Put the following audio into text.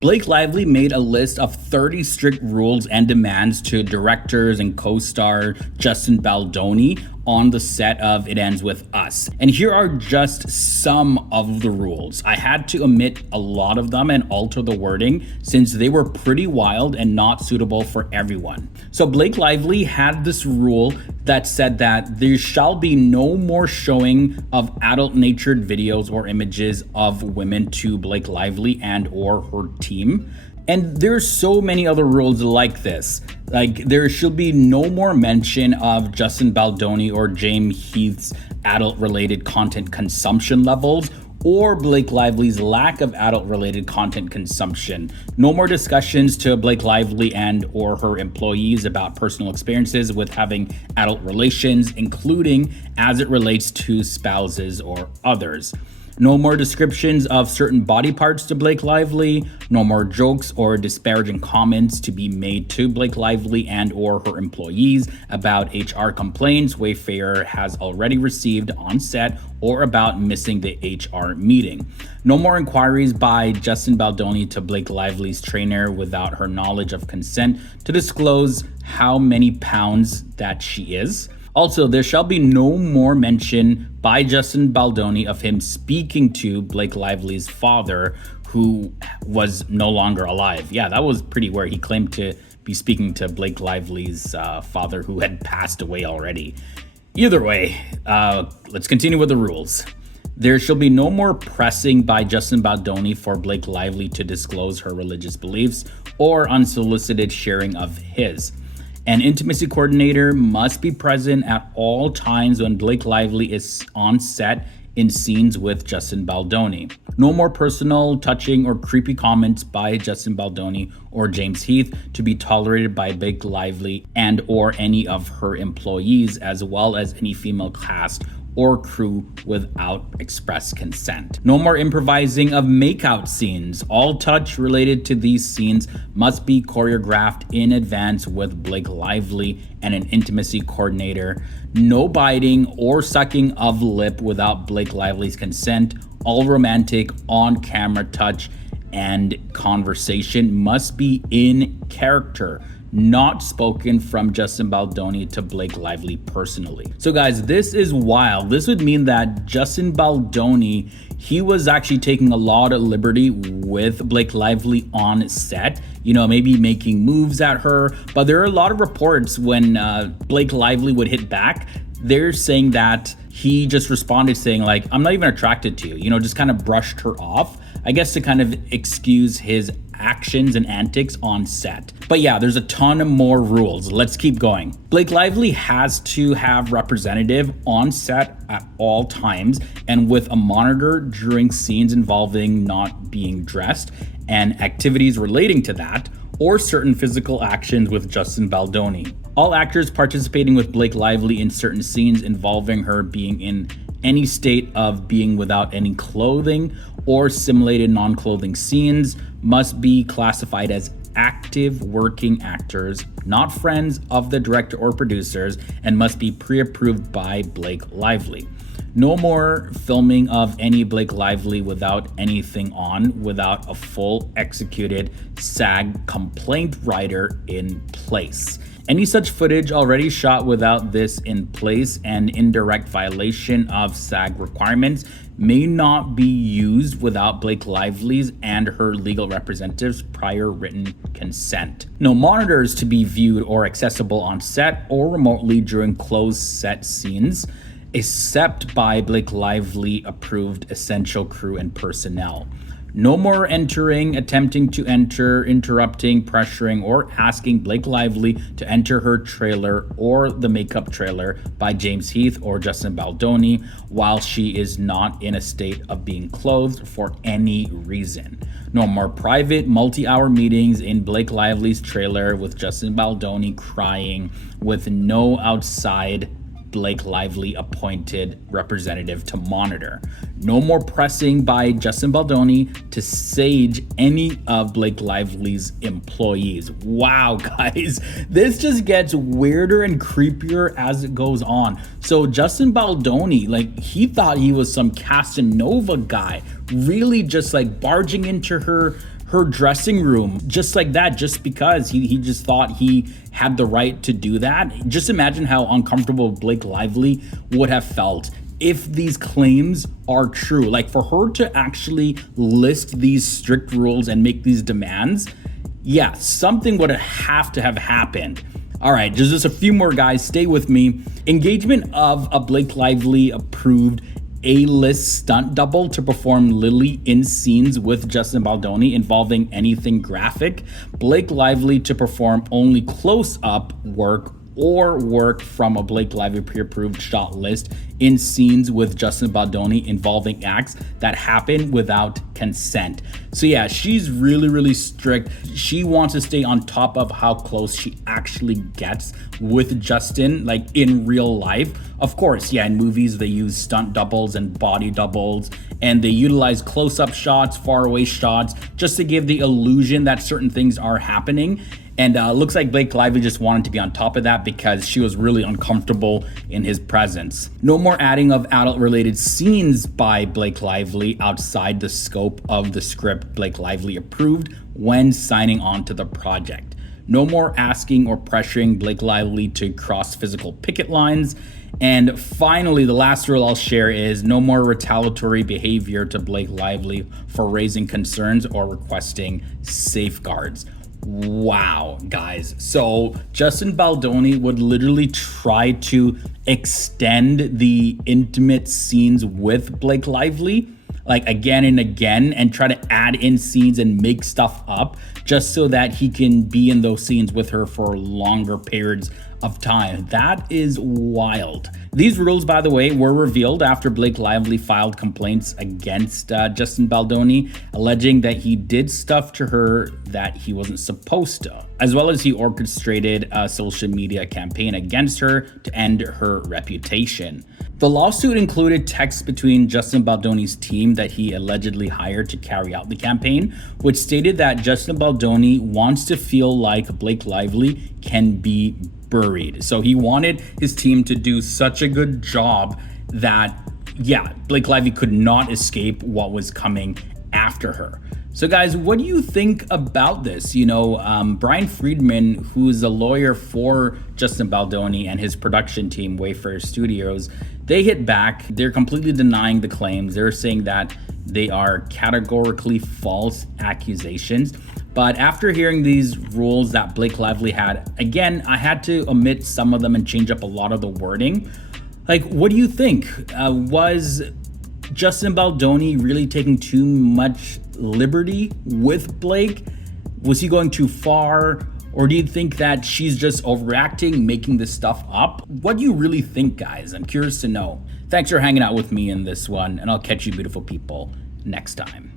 Blake Lively made a list of 30 strict rules and demands to directors and co-star Justin Baldoni on the set of It Ends With Us. And here are just some of the rules. I had to omit a lot of them and alter the wording since they were pretty wild and not suitable for everyone. So Blake Lively had this rule that said that there shall be no more showing of adult-natured videos or images of women to Blake Lively and or her team. And there's so many other rules like this. Like, there should be no more mention of Justin Baldoni or James Heath's adult-related content consumption levels or Blake Lively's lack of adult-related content consumption. No more discussions to Blake Lively and or her employees about personal experiences with having adult relations, including as it relates to spouses or others. No more descriptions of certain body parts to Blake Lively. No more jokes or disparaging comments to be made to Blake Lively and or her employees about HR complaints Wayfair has already received on set or about missing the HR meeting. No more inquiries by Justin Baldoni to Blake Lively's trainer without her knowledge of consent to disclose how many pounds that she is. Also, there shall be no more mention by Justin Baldoni of him speaking to Blake Lively's father, who was no longer alive. Yeah, that was pretty weird. He claimed to be speaking to Blake Lively's father, who had passed away already. Either way, let's continue with the rules. There shall be no more pressing by Justin Baldoni for Blake Lively to disclose her religious beliefs or unsolicited sharing of his. An intimacy coordinator must be present at all times when Blake Lively is on set in scenes with Justin Baldoni. No more personal, touching, or creepy comments by Justin Baldoni or James Heath to be tolerated by Blake Lively and or any of her employees, as well as any female cast or crew without express consent. No more improvising of makeout scenes. All touch related to these scenes must be choreographed in advance with Blake Lively and an intimacy coordinator. No biting or sucking of lip without Blake Lively's consent. All romantic on-camera touch and conversation must be in character, not spoken from Justin Baldoni to Blake Lively personally. So guys, this is wild. This would mean that Justin Baldoni, he was actually taking a lot of liberty with Blake Lively on set, you know, maybe making moves at her. But there are a lot of reports when Blake Lively would hit back, they're saying that he just responded saying like, I'm not even attracted to you, you know, just kind of brushed her off, I guess, to kind of excuse his actions and antics on set. But yeah, there's a ton of more rules. Let's keep going. Blake Lively has to have representative on set at all times and with a monitor during scenes involving not being dressed and activities relating to that, or certain physical actions with Justin Baldoni. All actors participating with Blake Lively in certain scenes involving her being in any state of being without any clothing or simulated non-clothing scenes must be classified as active working actors, not friends of the director or producers, and must be pre-approved by Blake Lively. No more filming of any Blake Lively without anything on, without a full executed SAG complaint writer in place. Any such footage already shot without this in place and in direct violation of SAG requirements may not be used without Blake Lively's and her legal representative's prior written consent. No monitors to be viewed or accessible on set or remotely during closed set scenes, except by Blake Lively approved essential crew and personnel. No more entering, attempting to enter, interrupting, pressuring, or asking Blake Lively to enter her trailer or the makeup trailer by James Heath or Justin Baldoni while she is not in a state of being clothed for any reason. No more private multi-hour meetings in Blake Lively's trailer with Justin Baldoni crying with no outside Blake Lively appointed representative to monitor. No more pressing by Justin Baldoni to sage any of Blake Lively's employees. Wow, guys, this just gets weirder and creepier as it goes on. So Justin Baldoni, like, he thought he was some Casanova guy, really just like barging into her her dressing room just like that, just because he just thought he had the right to do that. Just imagine how uncomfortable Blake Lively would have felt if these claims are true. Like, for her to actually list these strict rules and make these demands, yeah, something would have to have happened. All right, just a few more, guys. Stay with me. Engagement of a Blake Lively approved A-list stunt double to perform Lily in scenes with Justin Baldoni involving anything graphic. Blake Lively to perform only close-up work or work from a Blake Lively pre-approved shot list in scenes with Justin Baldoni involving acts that happen without consent. So yeah, she's really strict. She wants to stay on top of how close she actually gets with Justin, like in real life. Of course, yeah, in movies they use stunt doubles and body doubles, and they utilize close-up shots, faraway shots, just to give the illusion that certain things are happening. And looks like Blake Lively just wanted to be on top of that because she was really uncomfortable in his presence. No more adding of adult-related scenes by Blake Lively outside the scope of the script Blake Lively approved when signing on to the project. No more asking or pressuring Blake Lively to cross physical picket lines. And finally, the last rule I'll share is no more retaliatory behavior to Blake Lively for raising concerns or requesting safeguards. Wow, guys. So Justin Baldoni would literally try to extend the intimate scenes with Blake Lively, like again and again, and try to add in scenes and make stuff up just so that he can be in those scenes with her for longer periods of time. That is wild. These rules, by the way, were revealed after Blake Lively filed complaints against Justin Baldoni, alleging that he did stuff to her that he wasn't supposed to, as well as he orchestrated a social media campaign against her to end her reputation. The lawsuit included texts between Justin Baldoni's team that he allegedly hired to carry out the campaign, which stated that Justin Baldoni wants to feel like Blake Lively can be buried. So he wanted his team to do such a good job that, yeah, Blake Lively could not escape what was coming after her. So guys, what do you think about this? You know, Brian Friedman, who's a lawyer for Justin Baldoni and his production team, Wayfair Studios, they hit back. They're completely denying the claims. They're saying that they are categorically false accusations. But after hearing these rules that Blake Lively had, again, I had to omit some of them and change up a lot of the wording. Like, what do you think? Was Justin Baldoni really taking too much liberty with Blake? Was he going too far? Or do you think that she's just overreacting, making this stuff up? What do you really think, guys? I'm curious to know. Thanks for hanging out with me in this one, and I'll catch you beautiful people next time.